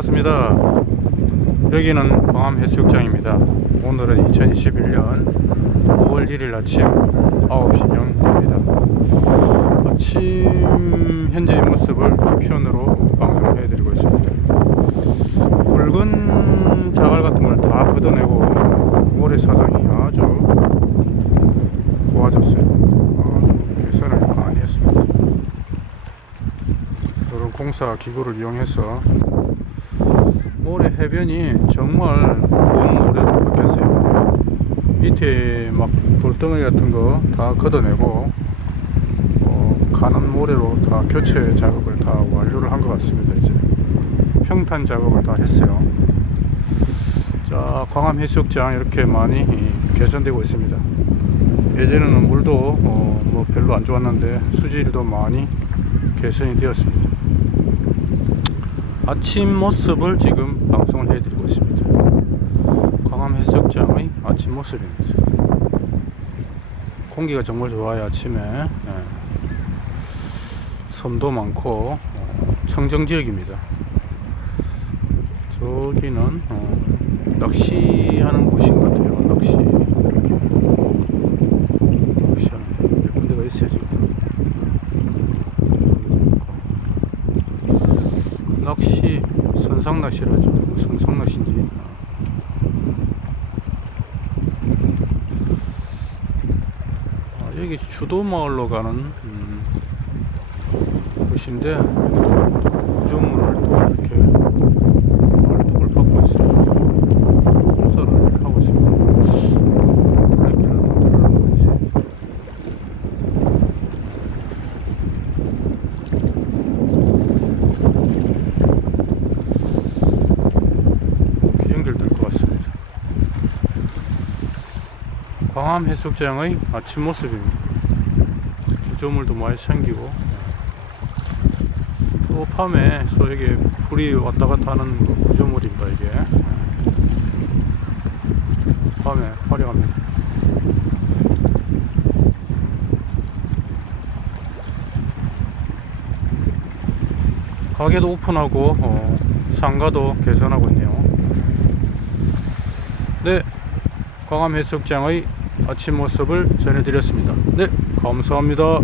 반갑습니다. 여기는 광암해수욕장입니다. 오늘은 2021년 5월 1일 아침 9시경 됩니다. 아침 현재의 모습을 퓨전으로 방송해드리고 있습니다. 굵은 자갈 같은 걸 다 걷어내고 모래사장이 아주 고와졌어요. 아주 개선을 많이 했습니다. 이런 공사 기구를 이용해서 모래 해변이 정말 고운 모래로 바뀌었어요. 밑에 막 돌덩이 같은 거 다 걷어내고 어, 가는 모래로 다 교체 작업을 다 완료를 한 것 같습니다. 이제 평탄 작업을 다 했어요. 자, 광암 해수욕장 이렇게 많이 개선되고 있습니다. 예전에는 물도 어, 뭐 별로 안 좋았는데 수질도 많이 개선이 되었습니다. 아침 모습을 지금 방송을 해드리고 있습니다. 광암 해수욕장의 아침 모습입니다. 공기가 정말 좋아요 아침에 예. 섬도 많고 어, 청정 지역입니다. 저기는 어, 낚시하는 곳인 것 같아요. 낚시 낚시하는 데 예쁜 데가 있어요 지금. 낚시 선상 낚시라죠. 성상 낚시인지. 아, 여기 주도 마을로 가는 음, 곳인데 구조물을 또 이렇게 말뚝을 받고 있어요. 공사를 하고 있습니다. 블랙길을 만들어는 건지. 이렇게 연결될 것 같습니다. 광암 해수욕장의 아침 모습입니다. 구조물도 많이 생기고 또 밤에 또 이게 불이 왔다 갔다 하는 그 구조물인가 이게 밤에 화려합니다. 가게도 오픈하고 어, 상가도 개선하고 있네요. 네, 광암 해수욕장의 아침 모습을 전해드렸습니다. 네, 감사합니다.